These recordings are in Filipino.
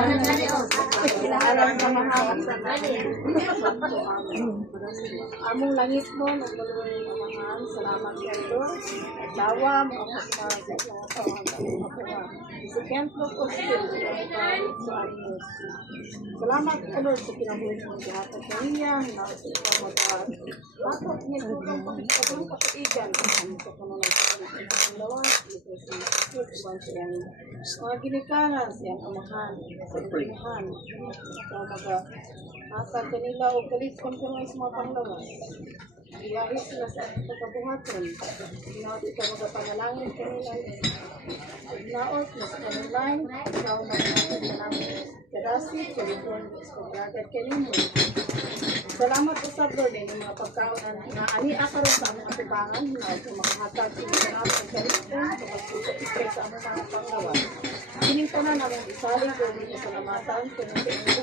Alam sa mga among langit mo, nagbaluan ng mahal. Salamat sa iyo. Dawa mo ang sa templo ko sa ayos. Salamat ka, Lord, sa kinabuhi mo. Lahat ng kaniya, hinawas sa ikaw mag-aral. Bakit niya ito ang kapatigan sa panunod sa pangalawa, mga ginikanan siyang amahan, sa ipinahan, sa mag-asal kanila o kalit sa mga panglawas. Iyahis sila sa pagkabuhaton. Ginawa ito magapanalangin kanila. Ignaot na sa kanilang, ikaw na natin na namin kadasi, kalipon, pagkagad kanino. Salamat po sa Lord ng mga pagkaon na ania karon sa among atubangan na makahatag sa namin ang kalipon, pagkagad sa among mga panglawas. Kining tanan namong isalig o hindi salamatan kung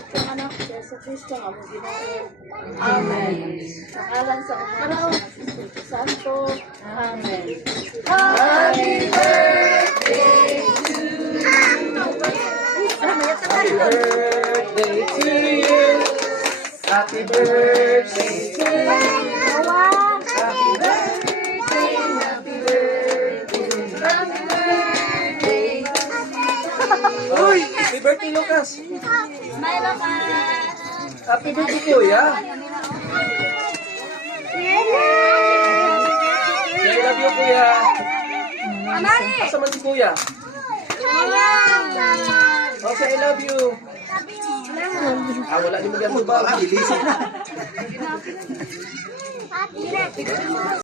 sa anak sa Yesu Cristo ang among Ginoo. Amen. Sa ngalan sa Ama, sa Espiritu Santo. Amen. Happy birthday to you. Happy birthday to you. Happy birthday to you. Happy birthday, happy birthday, happy birthday. Uy! Happy birthday, Lucas! Smile, Lucas! Happy birthday, Kuya! I love you, Kuya! Asa man si Kuya? Oh, say I love you! Wala din mo yan mo ba? Bilisip na!